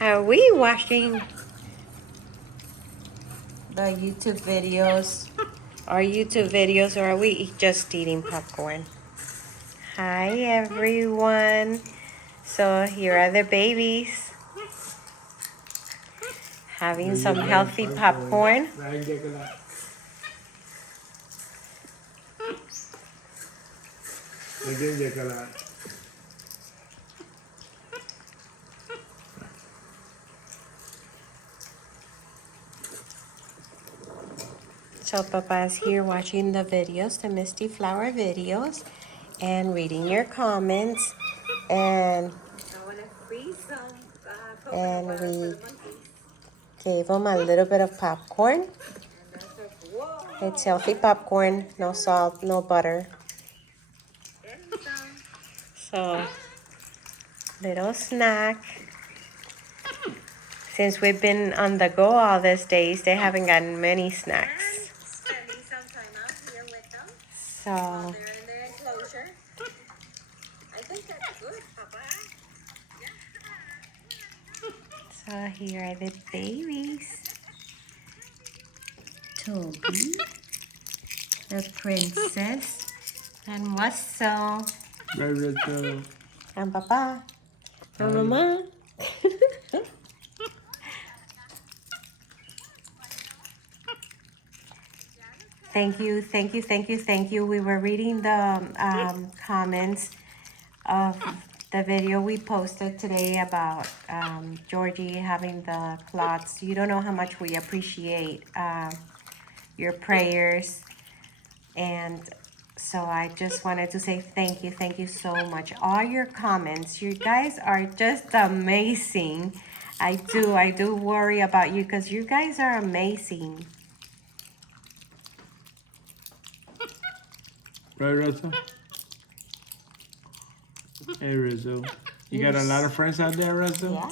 Are we watching the YouTube videos? Our YouTube videos, or are we just eating popcorn? Hi everyone. So here are the babies having some healthy popcorn. So Papa's here watching the videos, the Misty Flower videos, and reading your comments. And we gave them a little bit of popcorn. It's healthy popcorn, no salt, no butter. So, little snack. Since we've been on the go all these days, they haven't gotten many snacks. So, here are the babies. Toby, the princess, and Wasso, and Papa, and Mama. Thank you, thank you, thank you, thank you. We were reading the comments of the video we posted today about Georgie having the clots. You don't know how much we appreciate your prayers. And so I just wanted to say thank you so much. All your comments, you guys are just amazing. I do worry about you because you guys are amazing. Right, Rizzo? Hey, Rizzo. You got a lot of friends out there, Rizzo? Yeah.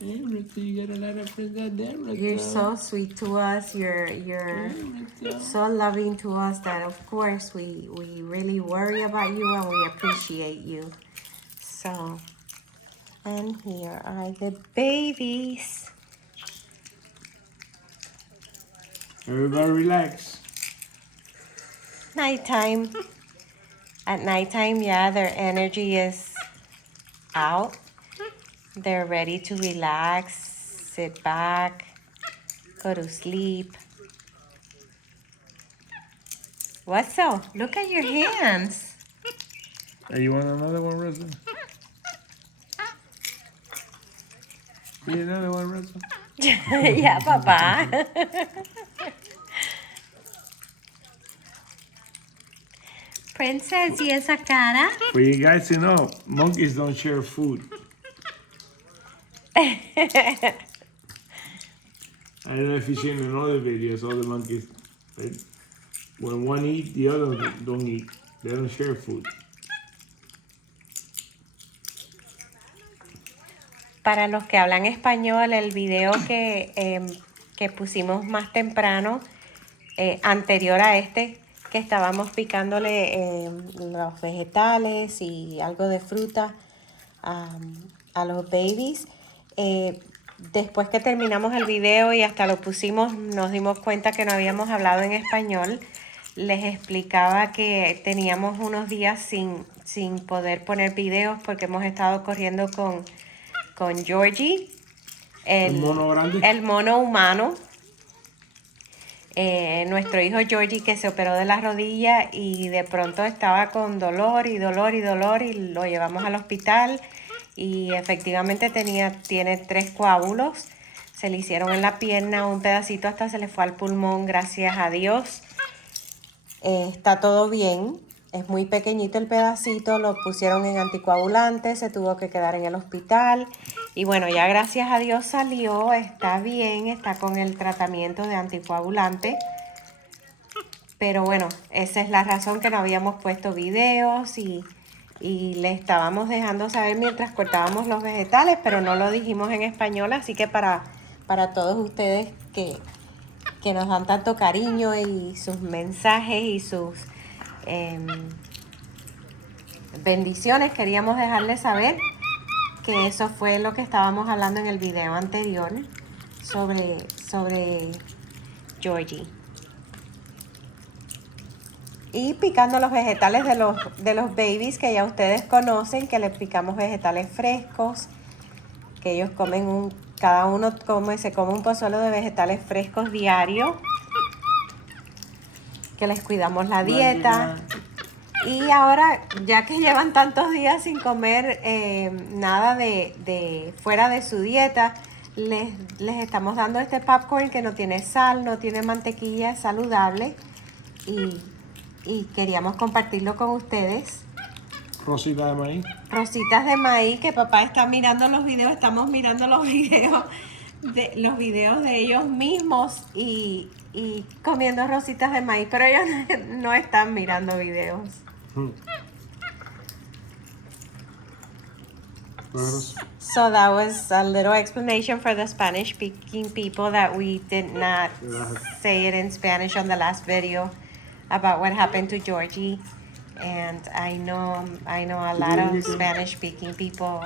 Hey, Rizzo, you got a lot of friends out there, Rizzo? You're so sweet to us. You're so loving to us that, of course, we really worry about you and we appreciate you. So, and here are the babies. Everybody relax. Nighttime. At nighttime, yeah, their energy is out. They're ready to relax, sit back, go to sleep. What's so? Look at your hands. Hey, you want another one, Rizzo? Need another one, Rizzo? Yeah, Papa. Princess, ¿y esa cara? For you guys to know, monkeys don't share food. I don't know if you've seen in other videos, all the monkeys, right? When one eats, the other don't eat. They don't share food. Para los que hablan español, el video que pusimos más temprano, anterior a este, que estábamos picándole los vegetales y algo de fruta a los babies. Después que terminamos el video y hasta lo pusimos, nos dimos cuenta que no habíamos hablado en español. Les explicaba que teníamos unos días sin poder poner videos porque hemos estado corriendo con Georgie, ¿El mono grande? el mono humano. Nuestro hijo Georgie, que se operó de la rodilla y de pronto estaba con dolor y dolor y dolor y lo llevamos al hospital y efectivamente tiene 3 coágulos. Se le hicieron en la pierna, un pedacito hasta se le fue al pulmón, gracias a Dios. Está todo bien, es muy pequeñito el pedacito, lo pusieron en anticoagulante, se tuvo que quedar en el hospital y bueno, ya gracias a Dios salió, está bien, está con el tratamiento de anticoagulante, pero bueno, esa es la razón que no habíamos puesto videos y le estábamos dejando saber mientras cortábamos los vegetales, pero no lo dijimos en español, así que para todos ustedes que nos dan tanto cariño y sus mensajes y sus bendiciones. Queríamos dejarles saber que eso fue lo que estábamos hablando en el video anterior sobre Georgie. Y picando los vegetales de los babies que ya ustedes conocen, que les picamos vegetales frescos, que ellos comen cada uno se come un pozuelo de vegetales frescos diario, que les cuidamos la dieta. Y ahora, ya que llevan tantos días sin comer nada de fuera de su dieta, les estamos dando este popcorn que no tiene sal, no tiene mantequilla, es saludable. Y queríamos compartirlo con ustedes. Rosita de maíz. Rositas de maíz, que papá está mirando los videos, estamos mirando los videos de ellos mismos y comiendo rositas de maíz, pero ellos no están mirando videos. So that was a little explanation for the Spanish speaking people that we did not say it in Spanish on the last video about what happened to Georgie. And I know a lot of Spanish speaking people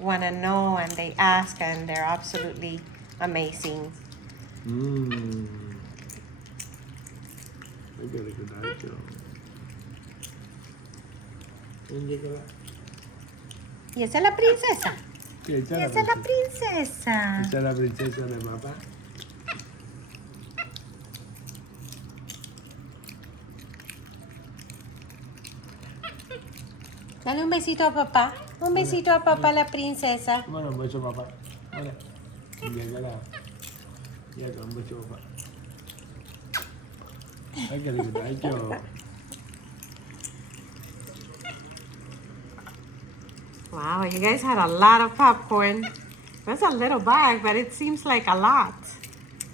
want to know, and they ask, and they're absolutely amazing. ¿Y esa es la princesa? Sí, esa ¿Y esa es la princesa? Esa es la princesa de papá. Dale un besito a papá. Un besito a papá, la princesa. Bueno, un beso papá. Hola. Ya acá, un beso papá. Ay, qué lindo. Ay, qué lindo. Wow, you guys had a lot of popcorn. That's a little bag, but it seems like a lot.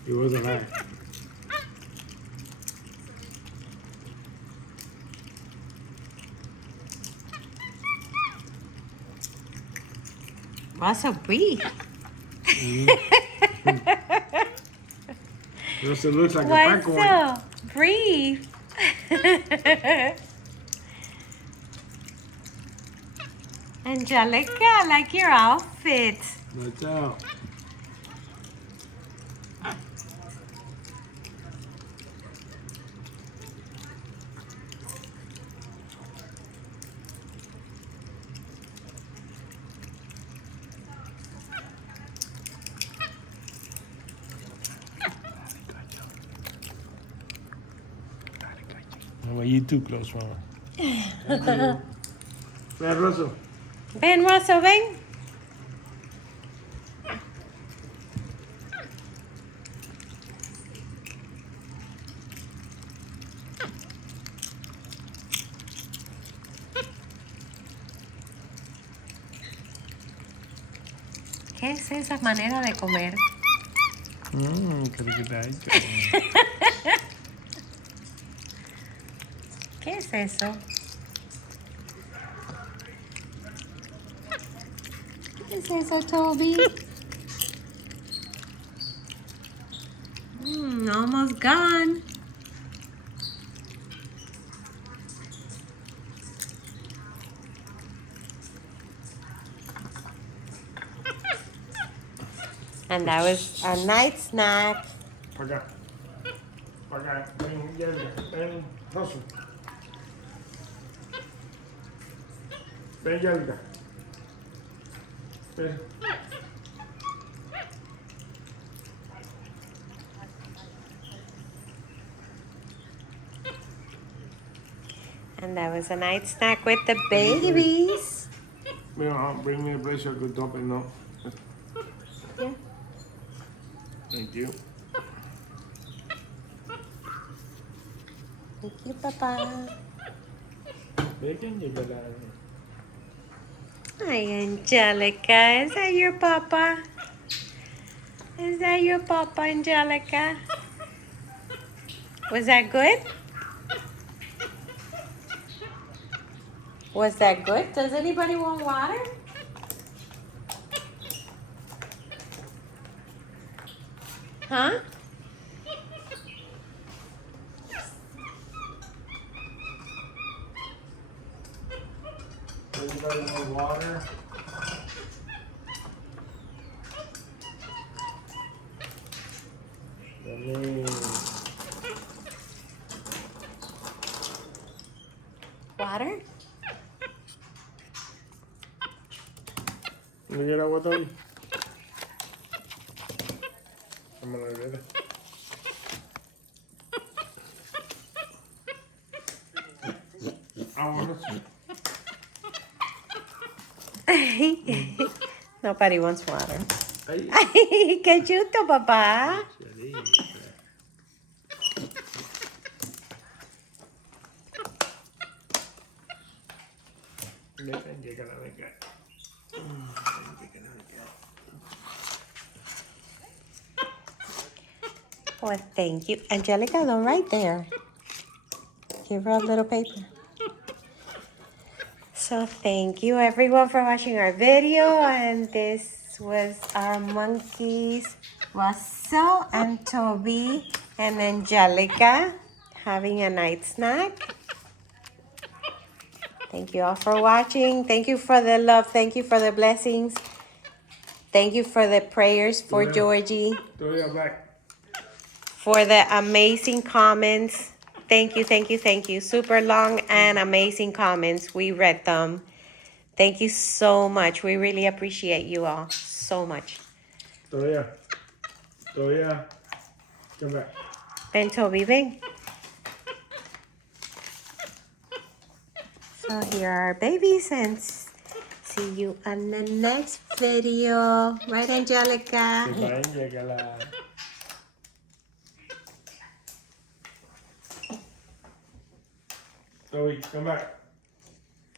It was a lot. What's a brief? Yes, it looks like What's a popcorn. a brief? Angelica, I like your outfit. Watch out. Well, you too close, Mama. Ven, Russell. Ven, Russell, ven. ¿Qué es esa manera de comer? Qué riquita. ¿Qué es eso? ¿Qué es eso, Toby? Almost gone. And that was a night snack. Para acá. Ven, ven, Russell. Ven, Yalda. Ven. And that was a night snack with the babies. Bring me a place I could dump it now. Yeah. Thank you. Thank you, Papa. Bacon, you better. Hi, Angelica. Is that your papa? Is that your papa, Angelica? Was that good? Was that good? Does anybody want water? Huh? Anybody want water? Water? ¿No quiere agua todavía? Vamos a la nevera. Agua. Nobody wants water. Ay. Ay, qué chuto, papá. Well, thank you. Angelica, go right there. Give her a little paper. So thank you everyone for watching our video, and this was our monkeys, Russell and Toby and Angelica having a night snack. Thank you all for watching. Thank you for the love. Thank you for the blessings. Thank you for the prayers for Georgie, for the amazing comments. Thank you, thank you, thank you. Super long and amazing comments. We read them. Thank you so much. We really appreciate you all so much. Todavía. Come back. Ven, Toby, ven. So here are our babies, and see you on the next video. Right, Angelica? Toby, come back.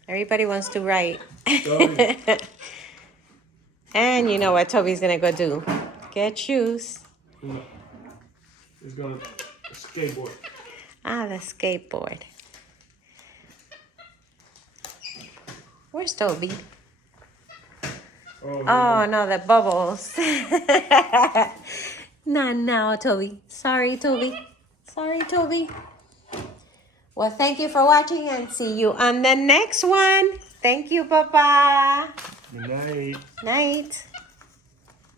Everybody wants to write. Toby. And you know what Toby's gonna go do? Get shoes. No. He's going to skateboard. Ah, the skateboard. Where's Toby? Oh, no, the bubbles. No, Toby. Sorry, Toby. Sorry, Toby. Well, thank you for watching, and see you on the next one. Thank you, Papa. Good night. Night.